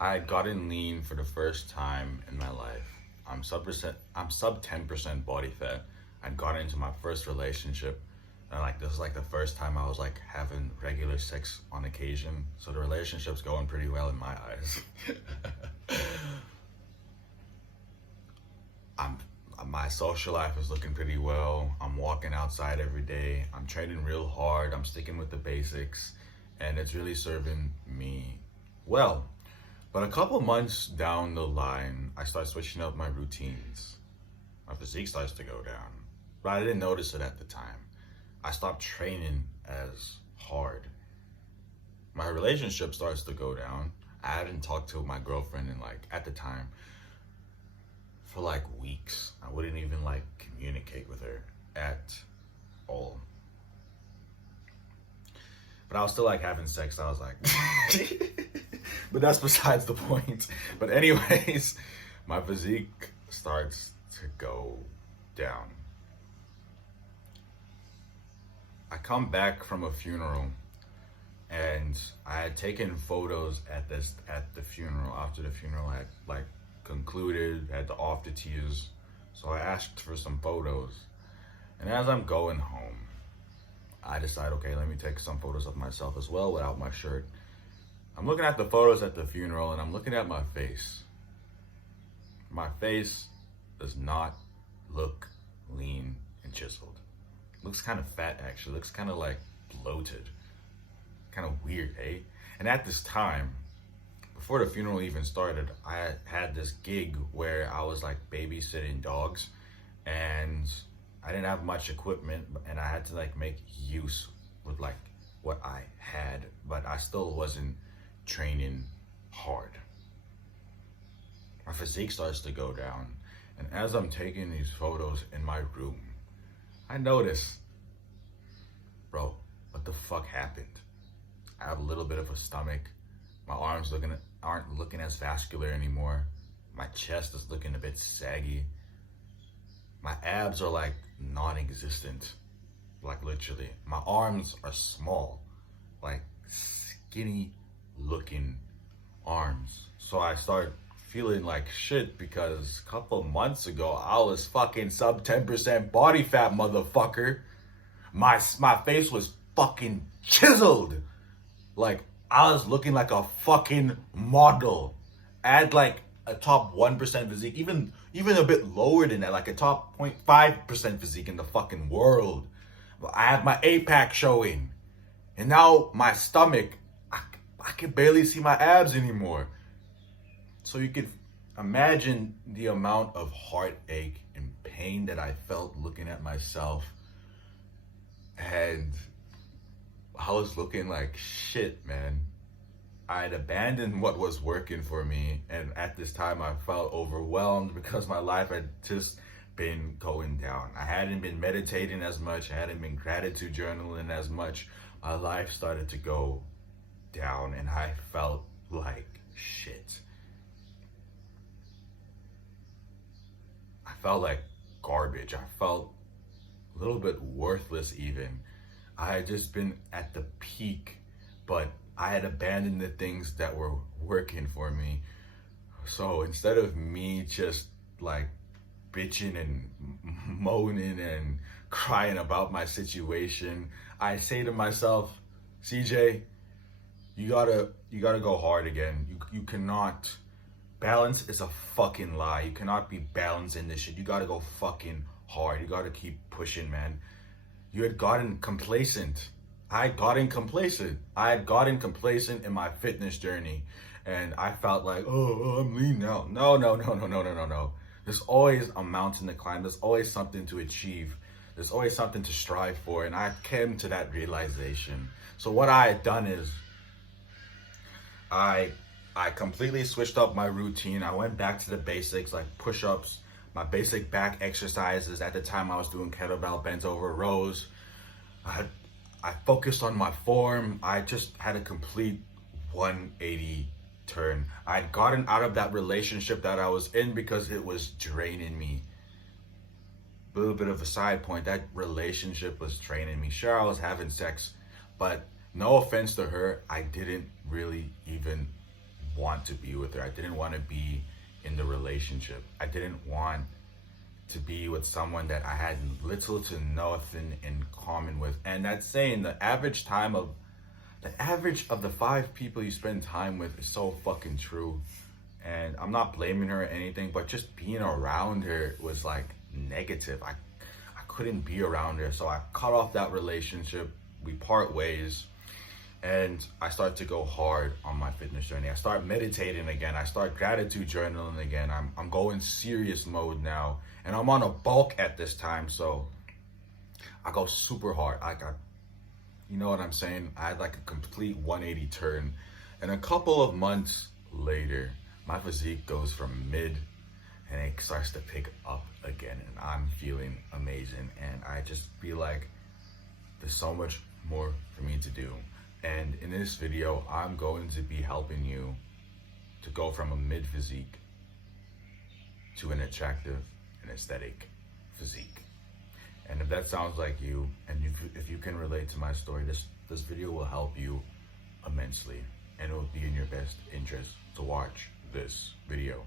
I had gotten lean for the first time in my life. I'm sub 10% body fat. I'd gotten into my first relationship. And like this is like the first time I was like having regular sex on occasion. So the relationship's going pretty well in my eyes. I'm my social life is looking pretty well. I'm walking outside every day. I'm training real hard. I'm sticking with the basics, and it's really serving me well. But a couple months down the line, I start switching up my routines. My physique starts to go down, but I didn't notice it at the time. I stopped training as hard. My relationship starts to go down. I hadn't talked to my girlfriend in like, at the time, for like weeks. I wouldn't even like communicate with her at all. But I was still like having sex. I was like, but that's besides the point. But anyways, my physique starts to go down. I come back from a funeral, and I had taken photos at the funeral. After the funeral had like concluded, had the after tears, so I asked for some photos. And as I'm going home, I decide, okay, let me take some photos of myself as well without my shirt. I'm looking at the photos at the funeral, and I'm looking at my face. My face does not look lean and chiseled. Looks kind of fat, actually. Looks kind of like bloated. Kind of weird, eh? And at this time, before the funeral even started, I had this gig where I was like babysitting dogs, and I didn't have much equipment, and I had to like make use with like what I had, but I still wasn't training hard. My physique starts to go down, and as I'm taking these photos in my room, I notice, bro, what the fuck happened? I have a little bit of a stomach. My arms aren't looking as vascular anymore. My chest is looking a bit saggy. My abs are like non-existent, like literally. My arms are small, like skinny looking arms. So I start feeling like shit because a couple months ago, I was fucking sub 10% body fat, motherfucker. My face was fucking chiseled. Like, I was looking like a fucking model. I had like a top 1% physique, even a bit lower than that, like a top 0.5% physique in the fucking world. I had my APAC showing. And now my stomach, I can barely see my abs anymore. So you could imagine the amount of heartache and pain that I felt looking at myself. And I was looking like shit, man. I had abandoned what was working for me, and at this time I felt overwhelmed because my life had just been going down. I hadn't been meditating as much, I hadn't been gratitude journaling as much. My life started to go down, and I felt like shit. I felt like garbage. I felt a little bit worthless even. I had just been at the peak, but I had abandoned the things that were working for me. So instead of me just like bitching and moaning and crying about my situation, I say to myself, CJ, you gotta go hard again. You cannot, balance is a fucking lie. You cannot be balanced in this shit. You gotta go fucking hard. You gotta keep pushing, man. You had gotten complacent. I had gotten complacent in my fitness journey, and I felt like, oh, I'm lean now. No. There's always a mountain to climb. There's always something to achieve. There's always something to strive for, and I came to that realization. So what I had done is I completely switched up my routine. I went back to the basics, like push-ups, my basic back exercises. At the time I was doing kettlebell bent over rows. I focused on my form. I just had a complete 180 turn. I'd gotten out of that relationship that I was in because it was draining me. A little bit of a side point, that relationship was draining me. Sure, I was having sex, but no offense to her, I didn't really even want to be with her. I didn't want to be in the relationship. I didn't want to be with someone that I had little to nothing in common with. And that's saying the average of the 5 people you spend time with is so fucking true. And I'm not blaming her or anything, but just being around her was like negative. I couldn't be around her, so I cut off that relationship. We part ways, and I start to go hard on my fitness journey. I start meditating again. I start gratitude journaling again. I'm going serious mode now, and I'm on a bulk at this time, so I go super hard. You know what I'm saying? I had like a complete 180 turn, and a couple of months later, my physique goes from mid and it starts to pick up again, and I'm feeling amazing. And I just feel like there's so much more for me to do. And in this video, I'm going to be helping you to go from a mid physique to an attractive and aesthetic physique. And if that sounds like you, and if you can relate to my story, this video will help you immensely, and it will be in your best interest to watch this video.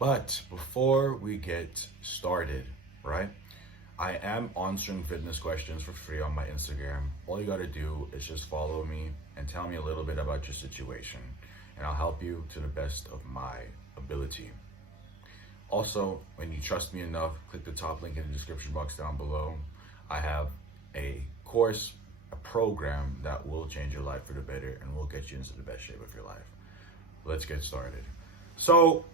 But before we get started, right, I am answering fitness questions for free on my Instagram. All you gotta do is just follow me and tell me a little bit about your situation, and I'll help you to the best of my ability. Also, when you trust me enough, click the top link in the description box down below. I have a course, a program that will change your life for the better and will get you into the best shape of your life. Let's get started. So,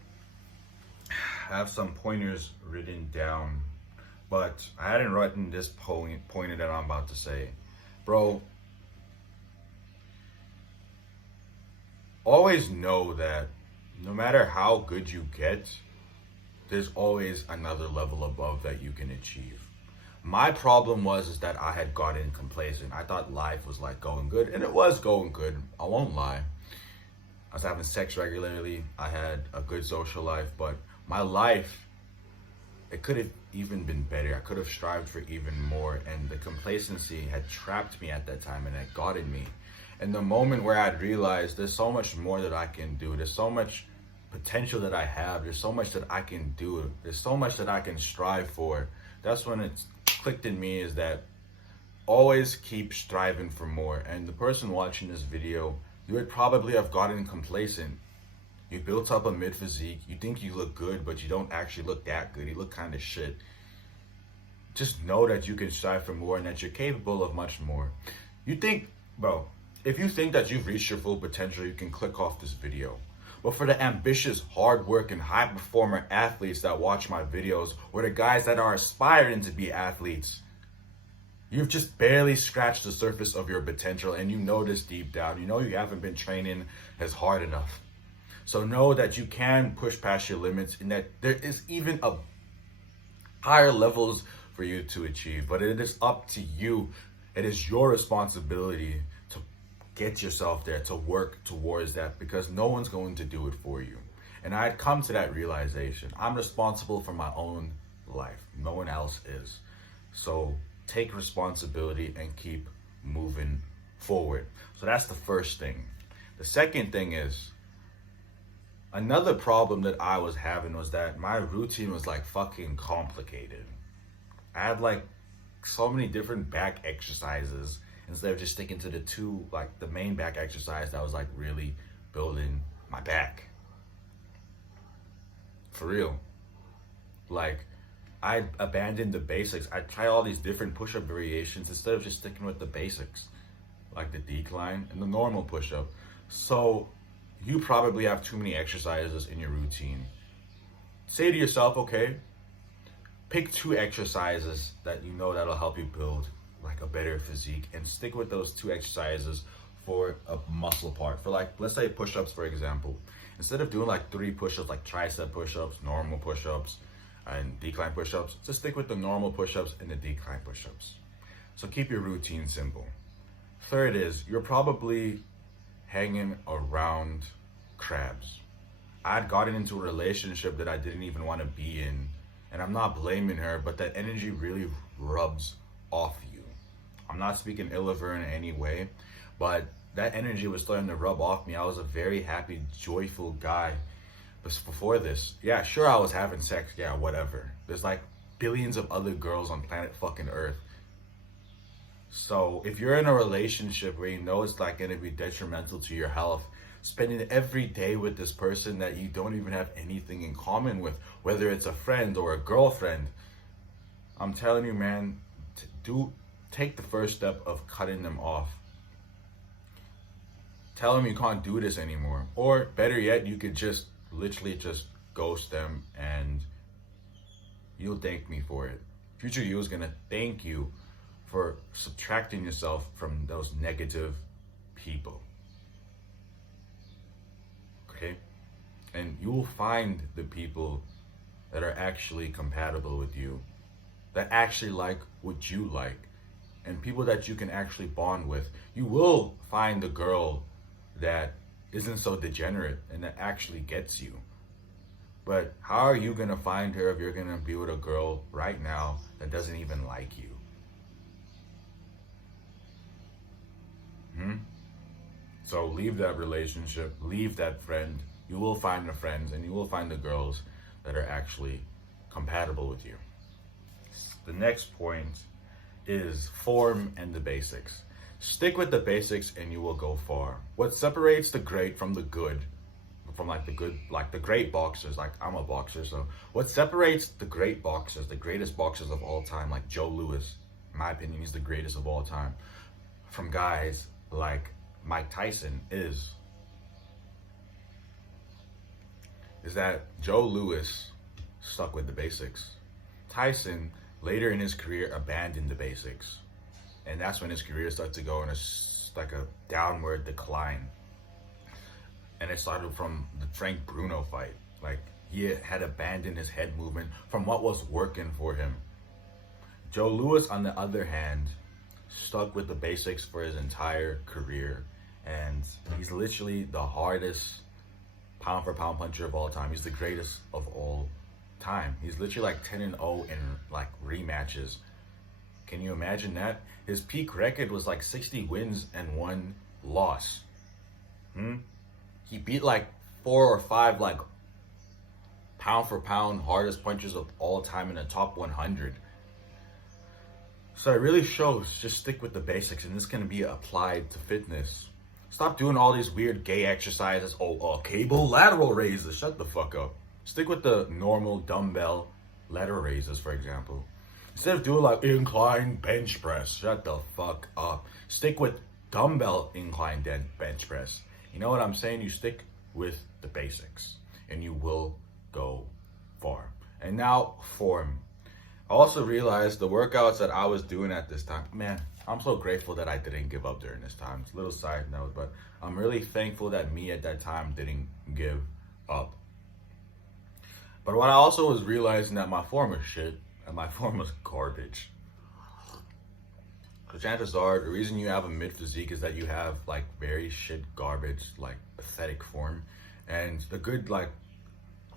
I have some pointers written down, but I hadn't written this pointer that I'm about to say. Bro, always know that no matter how good you get, there's always another level above that you can achieve. My problem is that I had gotten complacent. I thought life was like going good, and it was going good. I won't lie. I was having sex regularly. I had a good social life, but my life, it could have even been better. I could have strived for even more, and the complacency had trapped me at that time and had gotten me. And the moment where I'd realized there's so much more that I can do, there's so much potential that I have, there's so much that I can do, there's so much that I can strive for, that's when it clicked in me, is that always keep striving for more. And the person watching this video, you would probably have gotten complacent. You built up a mid physique, you think you look good, but you don't actually look that good, you look kind of shit. Just know that you can strive for more and that you're capable of much more. You think, bro, if you think that you've reached your full potential, you can click off this video. But for the ambitious, hard-working, high-performer athletes that watch my videos, or the guys that are aspiring to be athletes, you've just barely scratched the surface of your potential, and you know this deep down. You know you haven't been training as hard enough. So know that you can push past your limits, and that there is even a higher levels for you to achieve. But it is up to you. It is your responsibility to get yourself there, to work towards that, because no one's going to do it for you. And I'd come to that realization. I'm responsible for my own life. No one else is. So take responsibility and keep moving forward. So that's the first thing. The second thing is, another problem that I was having was that my routine was like fucking complicated. I had like so many different back exercises instead of just sticking to the main back exercise that was like really building my back. For real. Like, I abandoned the basics. I tried all these different push-up variations instead of just sticking with the basics, like the decline and the normal push-up. So you probably have too many exercises in your routine. Say to yourself, okay, pick 2 exercises that you know that'll help you build like a better physique, and stick with those 2 exercises for a muscle part. For like, let's say push-ups, for example. Instead of doing like 3 push-ups, like tricep push-ups, normal push-ups, and decline push-ups, just stick with the normal push-ups and the decline push-ups. So keep your routine simple. Third is, you're probably hanging around crabs. I'd gotten into a relationship that I didn't even want to be in, and I'm not blaming her, but that energy really rubs off you. I'm not speaking ill of her in any way, but that energy was starting to rub off me. I was a very happy, joyful guy. But before this, yeah, sure, I was having sex. Yeah, whatever. There's like billions of other girls on planet fucking Earth. So if you're in a relationship where you know it's like going to be detrimental to your health, spending every day with this person that you don't even have anything in common with, whether it's a friend or a girlfriend, I'm telling you, man, take the first step of cutting them off. Tell them you can't do this anymore. Or better yet, you could just literally just ghost them and you'll thank me for it. Future you is gonna thank you for subtracting yourself from those negative people. Okay? And you will find the people that are actually compatible with you, that actually like what you like, and people that you can actually bond with. You will find the girl that isn't so degenerate and that actually gets you. But how are you gonna find her if you're gonna be with a girl right now that doesn't even like you? So leave that relationship, leave that friend. You will find the friends and you will find the girls that are actually compatible with you. The next point is form and the basics. Stick with the basics and you will go far. What separates the great from the good, from like the great boxers, like I'm a boxer, so what separates the great boxers, the greatest boxers of all time, like Joe Louis, in my opinion, he's the greatest of all time, from guys like Mike Tyson is that Joe Louis stuck with the basics. Tyson, later in his career, abandoned the basics. And that's when his career started to go in a downward decline. And it started from the Frank Bruno fight. Like, he had abandoned his head movement from what was working for him. Joe Louis, on the other hand, stuck with the basics for his entire career. And he's literally the hardest pound for pound puncher of all time. He's the greatest of all time. He's literally like 10-0 in like rematches. Can you imagine that? His peak record was like 60 wins and 1 loss. He beat like 4 or 5 like pound for pound hardest punchers of all time in the top 100. So it really shows, just stick with the basics, and this can be applied to fitness. Stop doing all these weird gay exercises. Cable lateral raises. Shut the fuck up. Stick with the normal dumbbell lateral raises, for example. Instead of doing like incline bench press, shut the fuck up. Stick with dumbbell incline bench press. You know what I'm saying? You stick with the basics and you will go far. And now form. I also realized the workouts that I was doing at this time, man, I'm so grateful that I didn't give up during this time. It's a little side note, but I'm really thankful that me at that time didn't give up. But what I also was realizing that my form was shit and my form was garbage. So chances are the reason you have a mid physique is that you have like very shit garbage, like pathetic form. And the good like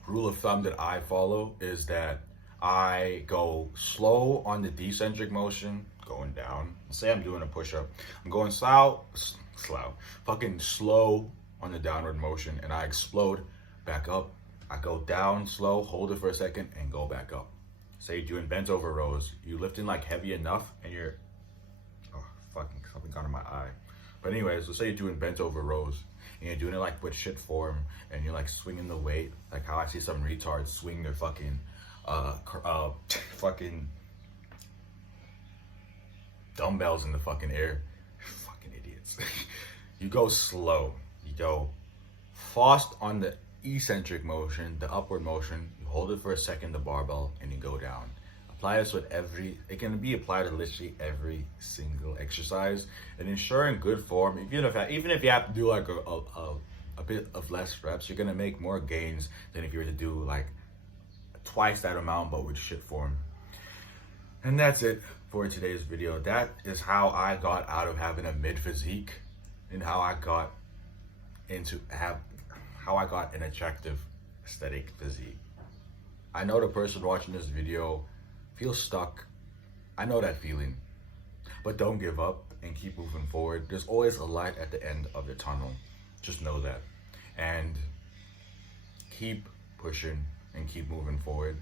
rule of thumb that I follow is that I go slow on the decentric motion, going down. Say I'm doing a push-up. I'm going fucking slow on the downward motion, and I explode back up. I go down slow, hold it for a second, and go back up. Say you're doing bent over rows. You lifting like heavy enough, and you're, something got in my eye. But anyways, let's say you're doing bent over rows, and you're doing it like with shit form, and you're like swinging the weight, like how I see some retards swing their fucking dumbbells in the fucking air. Fucking idiots. You go slow. You go fast on the eccentric motion, the upward motion. You hold it for a second, the barbell, and you go down. Apply this with it can be applied to literally every single exercise, and ensuring good form. Even if you have to do like a bit of less reps, you're gonna make more gains than if you were to do like twice that amount but with shit form. And that's it for today's video. That is how I got out of having a mid physique, and how I got an attractive aesthetic physique. I know the person watching this video feels stuck. I know that feeling, but don't give up. and keep moving forward. There's always a light at the end of the tunnel. Just know that. And keep pushing and keep moving forward.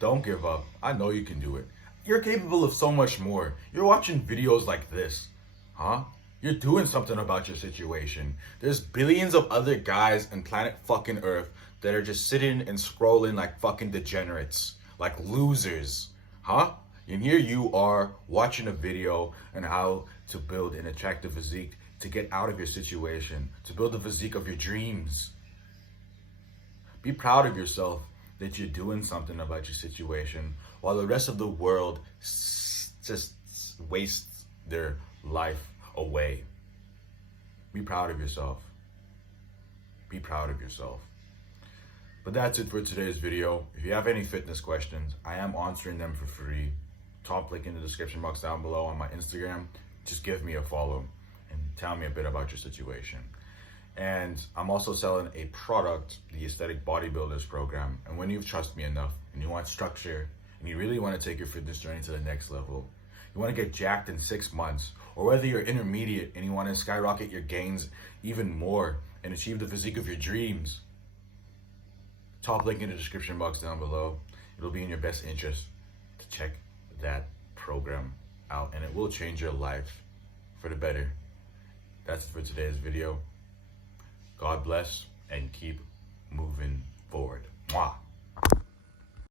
Don't give up. I know you can do it. You're capable of so much more. You're watching videos like this, huh? You're doing something about your situation. There's billions of other guys on planet fucking Earth that are just sitting and scrolling like fucking degenerates, like losers, huh? And here you are watching a video on how to build an attractive physique to get out of your situation, to build the physique of your dreams. Be proud of yourself that you're doing something about your situation while the rest of the world just wastes their life away. Be proud of yourself. Be proud of yourself. But that's it for today's video. If you have any fitness questions, I am answering them for free. Top link in the description box down below on my Instagram. Just give me a follow and tell me a bit about your situation. And I'm also selling a product, the Aesthetic Bodybuilders program. And when you've trusted me enough and you want structure and you really want to take your fitness journey to the next level, you want to get jacked in 6 months, or whether you're intermediate and you want to skyrocket your gains even more and achieve the physique of your dreams, top link in the description box down below. It'll be in your best interest to check that program out, and it will change your life for the better. That's it for today's video. God bless and keep moving forward. Mwah.